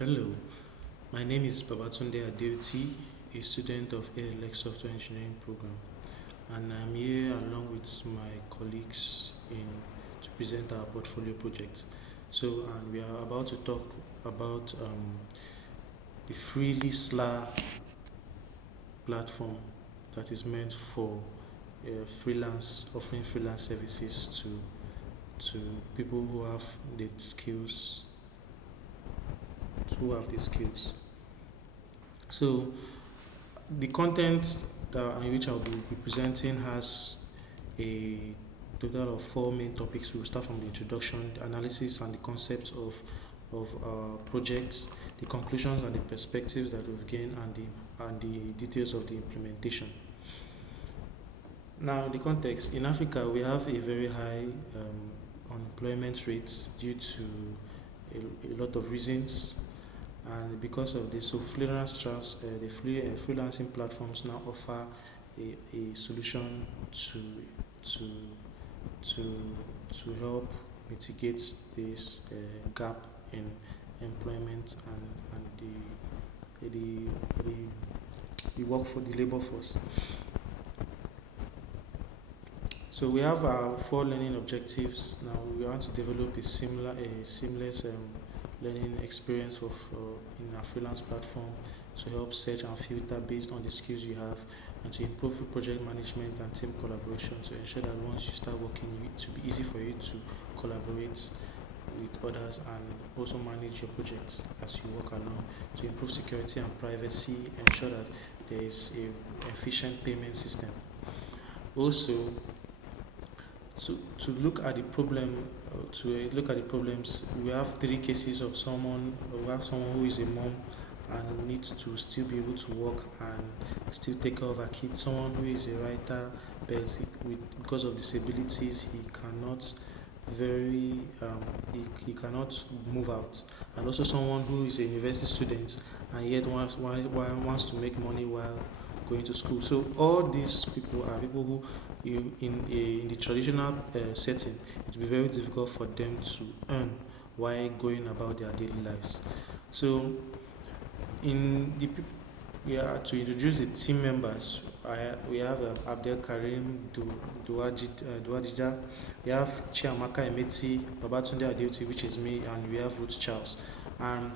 Hello, my name is Babatunde Adeoti, a student of ALX Software Engineering Program, and I'm here along with my colleagues to present our portfolio project. And we are about to talk about the FreelySlah platform that is meant for offering freelance services to people who have the skills. So the content in which I'll be presenting has a total of four main topics. We'll start from the introduction, the analysis and the concepts of our projects, the conclusions and the perspectives that we've gained, and the details of the implementation. Now, the context in Africa, we have a very high unemployment rate due to a lot of reasons, and because of this, so freelancing platforms now offer a solution to to to help mitigate this gap in employment and the work for the labor force. So we have our four learning objectives. Now we want to develop a seamless learning experience in our freelance platform to help search and filter based on the skills you have, and to improve project management and team collaboration to ensure that once you start working, it will be easy for you to collaborate with others and also manage your projects as you work along, to improve security and privacy, ensure that there is a efficient payment system. Also, to look at the problems, we have three cases of someone. We have someone who is a mom and needs to still be able to work and still take care of her kids. Someone who is a writer, but because of disabilities, he cannot he cannot move out, and also someone who is a university student and yet wants to make money while going to school. So all these people are people who, in the traditional setting, it will be very difficult for them to earn while going about their daily lives. So in the we are to introduce the team members. We have Abdel Karim Duadija, we have Chiamaka Emeti, Babatunde Adeoti, which is me, and we have Ruth Charles. And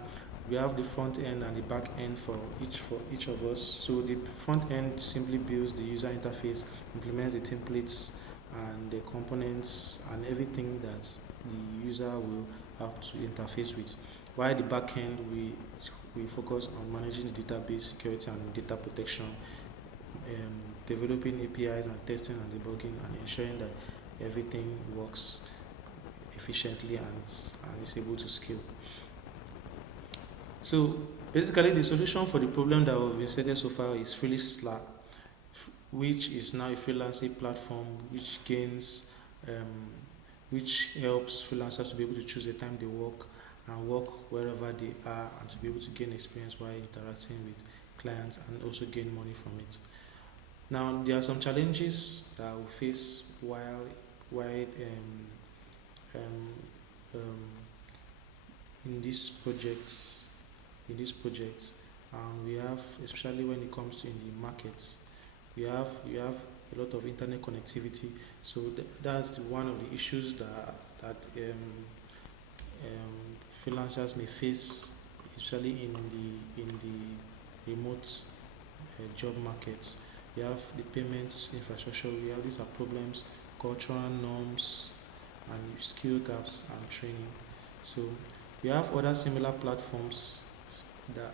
we have the front end and the back end for each of us. So the front end simply builds the user interface, implements the templates and the components and everything that the user will have to interface with. While the back end, we focus on managing the database security and data protection, developing APIs and testing and debugging, and ensuring that everything works efficiently and is able to scale. So basically, the solution for the problem that we've inserted so far is FreelySlah, which is now a freelancing platform which helps freelancers to be able to choose the time they work and work wherever they are, and to be able to gain experience while interacting with clients and also gain money from it. Now, there are some challenges that we face while um, um, in this project. We have, especially when it comes to in the markets, we have a lot of internet connectivity. So that's one of the issues that freelancers may face, especially in the remote job markets. We have the payments infrastructure. These are problems, cultural norms, and skill gaps and training. So we have other similar platforms that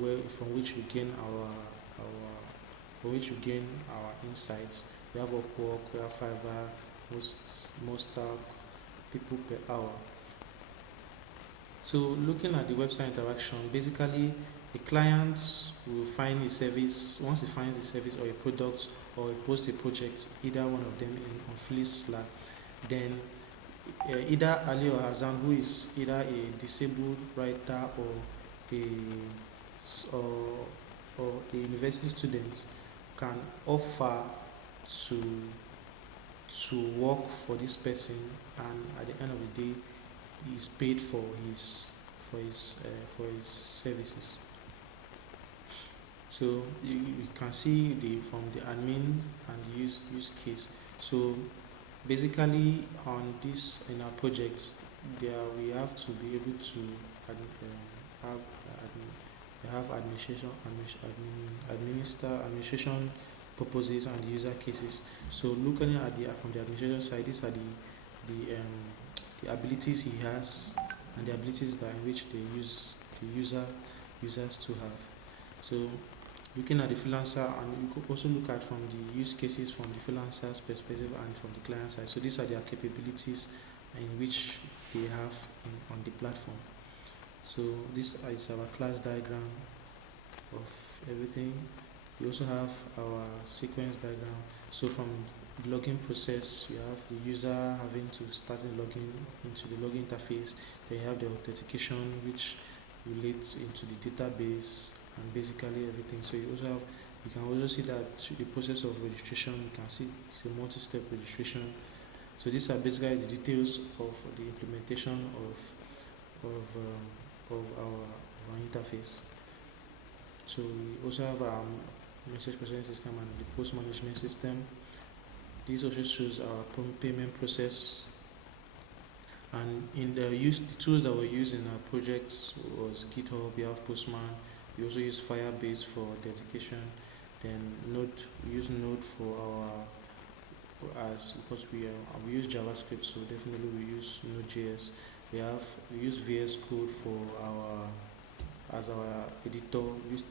where from which we gain our insights. We have Upwork, we have Fiverr, most talk, people per hour. So looking at the website interaction, basically a client will find a service. Once he finds a service or a product, or he posts a project, either one of them on FreelySlah, then either Ali or Hassan, who is either a disabled writer a or, or a university student, can offer to work for this person, and at the end of the day, he is paid for for his services. So you can see from the admin and the use case. So basically on this in our project, there we have to be able to have administer administration purposes and user cases. So looking at the from the administration side, these are the abilities he has and the abilities that in which the users to have. So looking at the freelancer, and you could also look at from the use cases from the freelancer's perspective and from the client side. So these are their capabilities in which they have on the platform. So this is our class diagram of everything. We also have our sequence diagram. So from the login process, you have the user having to start logging into the login interface. Then you have the authentication, which relates into the database and basically everything. So you can also see that the process of registration. You can see it's a multi-step registration. So these are basically the details of the implementation of our interface. So we also have our message processing system and the post management system. This also shows our payment process. And in the tools that were used in our projects was GitHub, we have Postman. We also use Firebase for dedication. Then Node, we use Node for because we use JavaScript, so definitely we use Node.js. We use VS Code for our editor. We use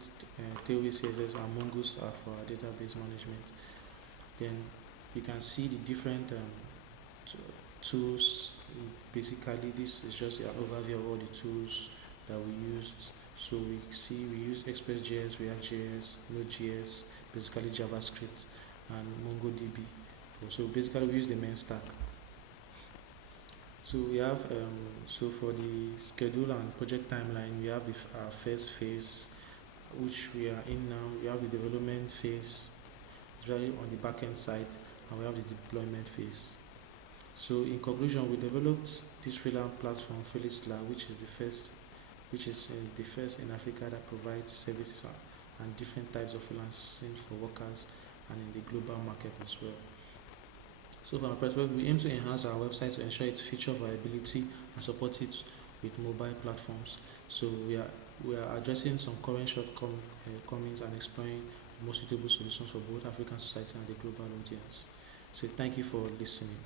Tailwind CSS and Mongoose for our database management. Then you can see the different tools. Basically, this is just an overview of all the tools that we used. So we use Express.js, React.js, Node.js, basically JavaScript, and MongoDB. So basically we use the main stack. So we have so for the schedule and project timeline, we have our first phase, which we are in now. We have the development phase, really on the backend side, and we have the deployment phase. So in conclusion, we developed this freelance platform, FreelySlah, which is the first in Africa that provides services and different types of freelancing for workers and in the global market as well. So from our perspective, we aim to enhance our website to ensure its feature viability and support it with mobile platforms. So we are addressing some current shortcomings and exploring the most suitable solutions for both African society and the global audience. So thank you for listening.